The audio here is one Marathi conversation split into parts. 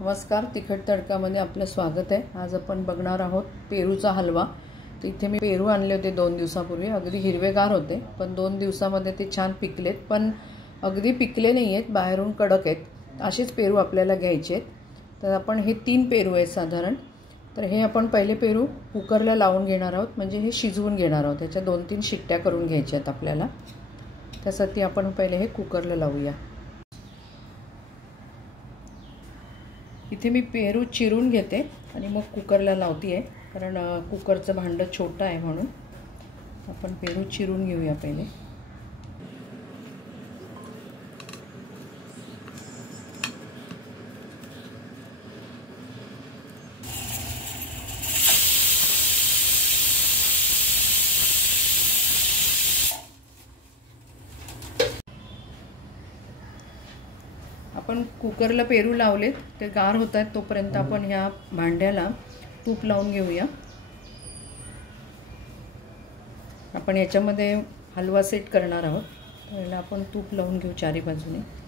नमस्कार, तिखट तडकामध्ये आपलं स्वागत आहे। आज आपण बघणार आहोत पेरूचा हलवा। तर इथे मी पेरू आणले होते 2 दिवसापूर्वी। अगदी हिरवेगार होते, पण 2 दिवसामध्ये ते छान पिकलेत, पण अगदी पिकले नाही आहेत, बाहेरून कडक आहेत। असेच पेरू आपल्याला घ्यायचे आहेत। तर आपण हे 3 पेरू आहेत साधारण। तर हे आपण पहिले पेरू कुकरला लावून घेणार आहोत, म्हणजे हे शिजवून घेणार आहोत। त्याच्या 2-3 शिट्ट्या करून घ्यायच्या आहेत आपल्याला। त्यासाठी आपण पहिले हे कुकरला लावूया। इथे मी पेरू चिरून घेते आणि मग कुकरला लावते आहे, कारण कुकरचं भांडं छोटं आहे म्हणून। आपण पेरू चिरून घेऊया पहिले। आपण कुकरला पेरू लावलेत, ते गार होत आहेत, तोपर्यंत आपण ह्या भांड्याला तूप लावून घेऊया। आपण याच्यामध्ये हलवा सेट करणार आहोत, त्याला आपण तूप लावून घेऊ चारी बाजूने।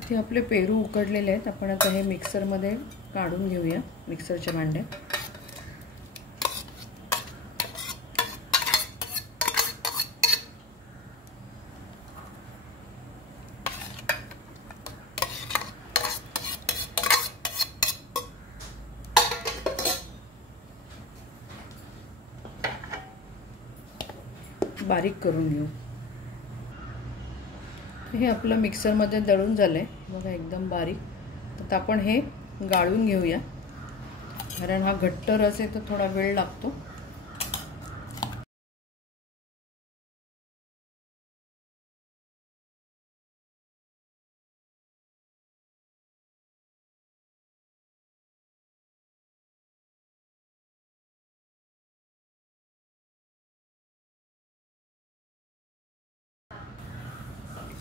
इथे आपले पेरू उकडलेले आहेत। आपण आता हे मिक्सरमध्ये काढून घेऊया, मिक्सरच्या भांड्यात। बारीक करून घेऊ। हे आपलं मिक्सरमध्ये दळून झालंय बघा, एकदम बारीक। तर आपण हे गाळून घेऊया, कारण हा घट्ट रस आहे, तर थोडा वेळ लागतो।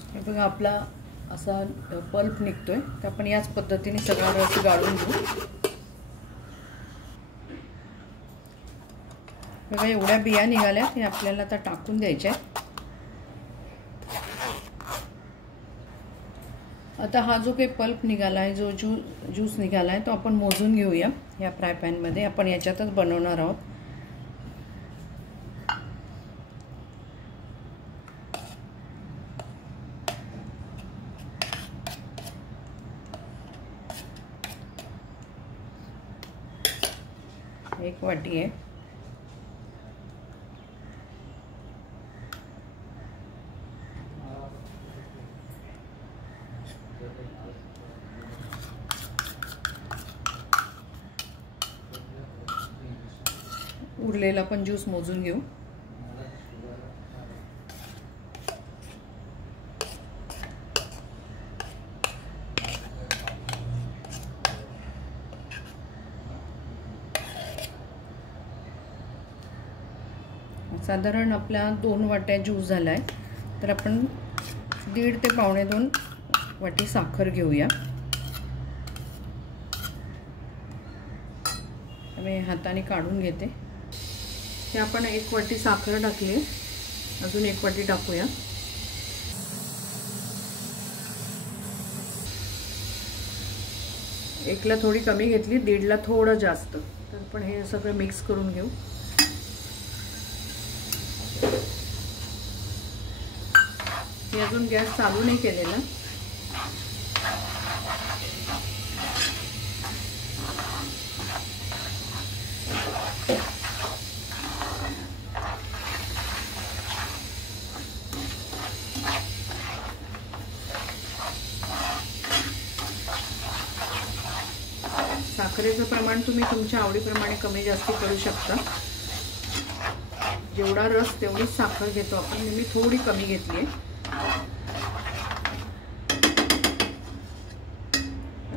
हे बघा, आपला असा पल्प निघतोय। तर आपण याच पद्धतीने सगळा रस गाळून घेऊ। बघा, एवढ्या बिया निघाल्या, हे आपल्याला आता टाकून द्यायच्या आहेत। आता हा जो काही पल्प निघाला आहे, जो ज्यूस निघाला आहे, तो आपण मोजून घेऊया या फ्राय पॅनमध्ये। आपण याच्यातच बनवणार आहोत। एक वाटी आहे। उरलेला पण ज्यूस मोजून घेऊ। साधारण आपल्या 2 वाट्या ज्यूस झालाय, तर आपण 1.5 ते 1.25 वाटी साखर घेऊया। मी हाताने काढून घेते। हे आपण 1 वाटी साखर टाकली, अजून 1 वाटी टाकूया। एकला थोडी कमी घेतली, 1.5ला थोडं जास्त। तर आपण हे सगळं मिक्स करून घेऊ। मी अजून गॅस चालू नाही केलेला। साखरेचं प्रमाण तुम्ही तुमच्या आवडीप्रमाणे कमी जास्त करू शकता। जेवढा रस तेवढीच साखर घेतो आपण। मी थोडी कमी घेतली आहे।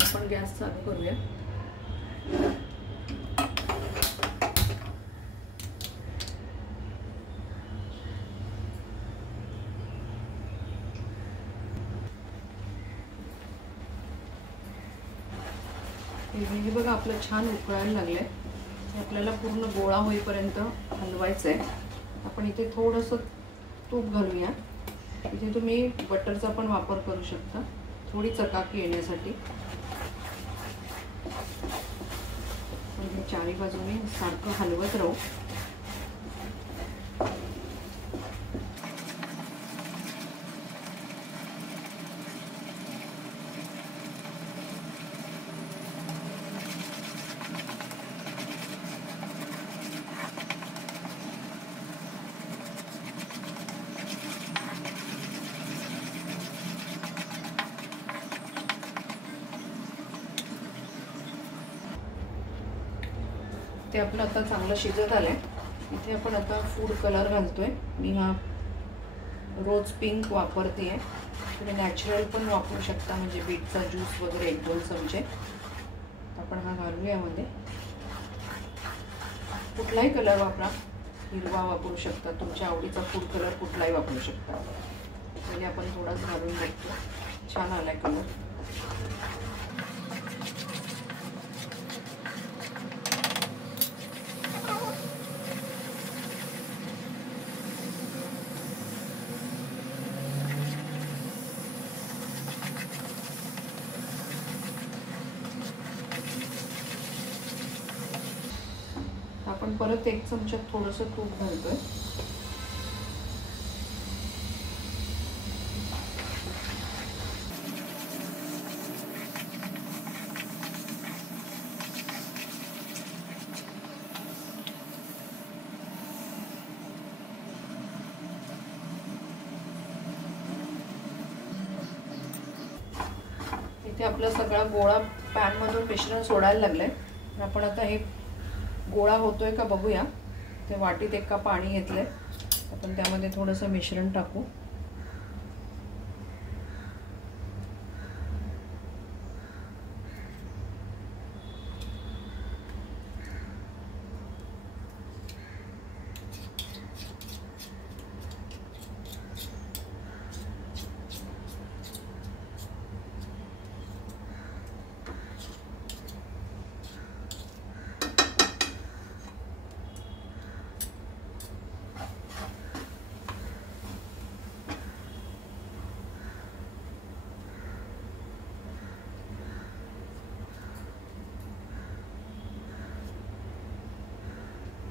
आपण गॅस चालू करूया। हे बघा आपलं छान उकळायला लागलं आहे. आपल्याला पूर्ण गोळा होईपर्यंत हलवायचं आहे. आपण इथे थोडंसं तूप घालूया. इथे तुम्ही बटरचा पण वापर करू शकता थोडी चकाकी येण्यासाठी. हे चारी बाजूने सारखं हलवत राहू. ते आपलं आता चांगलं शिजत आलंय. इथे आपण आता फूड कलर घालतोय. मी हा रोज पिंक वापरते आहे. तुम्ही नॅचरल पण वापरू शकता, म्हणजे बीटचा ज्यूस वगैरे 1-2 चमचे. आपण हा घालूया यामध्ये. कुठलाही कलर वापरा, हिरवा वापरू शकता, तुमच्या आवडीचा फूड कलर कुठलाही वापरू शकता. पहिले आपण थोडाच घालून बघतो. छान आलाय कलर. आपण परत 1 चमचा थोडंसं तूप घालतोय. इथे आपला सगळा गोळा पॅनमधून मिश्रण सोडायला लागलंय. आपण आता हे गोळा होतोय का बघूया. ते वाटीत 1 कप पाणी घेतलंय. आपण त्यामध्ये थोडंसं मिश्रण टाकू.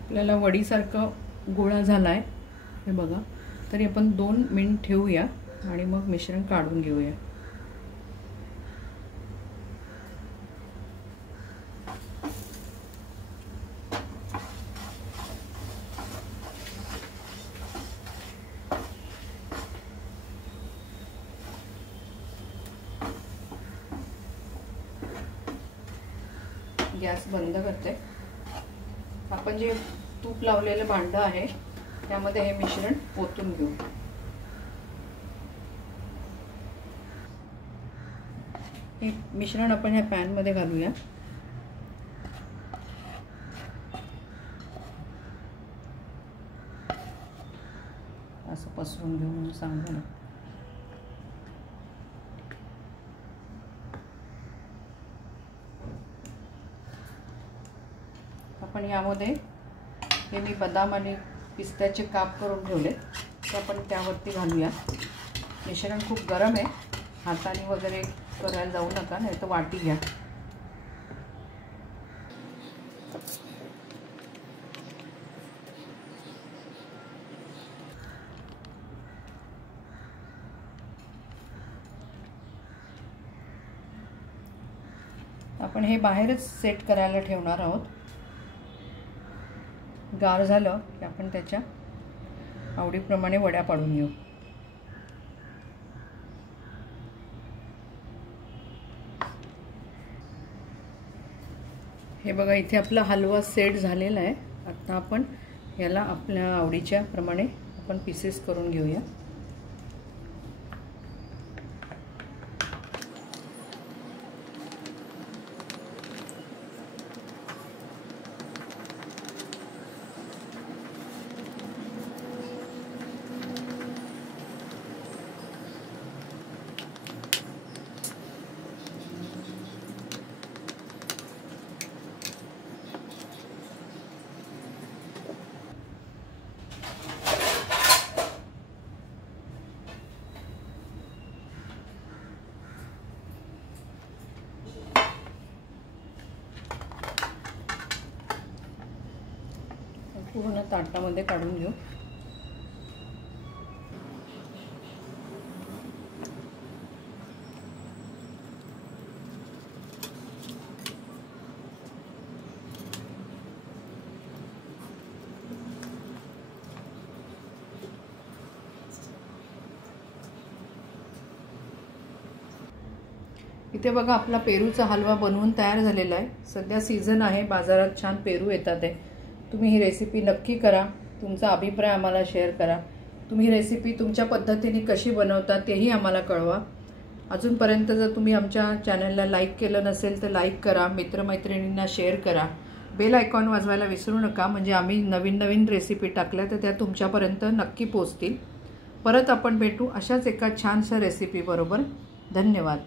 आपल्याला वडीसारखं गोळा झाला आहे हे बघा. तरी आपण 2 मिनिट ठेवूया आणि मग मिश्रण काढून घेऊया. गॅस बंद करते. आपण जे तूप लावलेलं भांडं आहे त्यामध्ये हे मिश्रण ओतून घेऊ. हे मिश्रण आपण ह्या पॅन मध्ये घालूया. असं पसरून घेऊन सांगू ना. आपण यामध्ये हे मी बदाम आणि पिस्त्याचे काप करून ठेवले ते आपण त्यावरती घालूया. मिश्रण खूप गरम आहे, हाताने वगैरे करायला जाऊ नका, नाही तर वाटी घ्या. आपण हे बाहेरच सेट करायला ठेवणार आहोत. गार झालं की आपण त्याच्या आवडीप्रमाणे वड्या पाडून घेऊ. हे बघा इथे आपला हलवा सेट झालेला आहे. आता आपण याला आपल्या आवडीच्या प्रमाणे आपण पीसेस करून घेऊया. पूर्ण ताटामध्ये काढून घेऊ. इथे बघा आपला पेरूचा हलवा बनवून तयार झालेला आहे. सध्या सीझन आहे, बाजारात छान पेरू येतात आहे. तुम्ही ही रेसिपी नक्की करा. तुमचा अभिप्राय आम्हाला शेअर करा. तुम्ही ही रेसिपी तुमच्या पद्धतीने कशी बनवता तेही आम्हाला कळवा. अजूनपर्यंत जर तुम्ही आमच्या चॅनलला लाईक केलं नसेल तर लाईक करा, मित्रमैत्रिणींना शेअर करा. बेल आयकॉन वाजवायला विसरू नका, म्हणजे आम्ही नवीन नवीन रेसिपी टाकल्या तर त्या तुमच्यापर्यंत नक्की पोहोचतील. परत आपण भेटू अशाच एका छानशा रेसिपी बरोबर. धन्यवाद.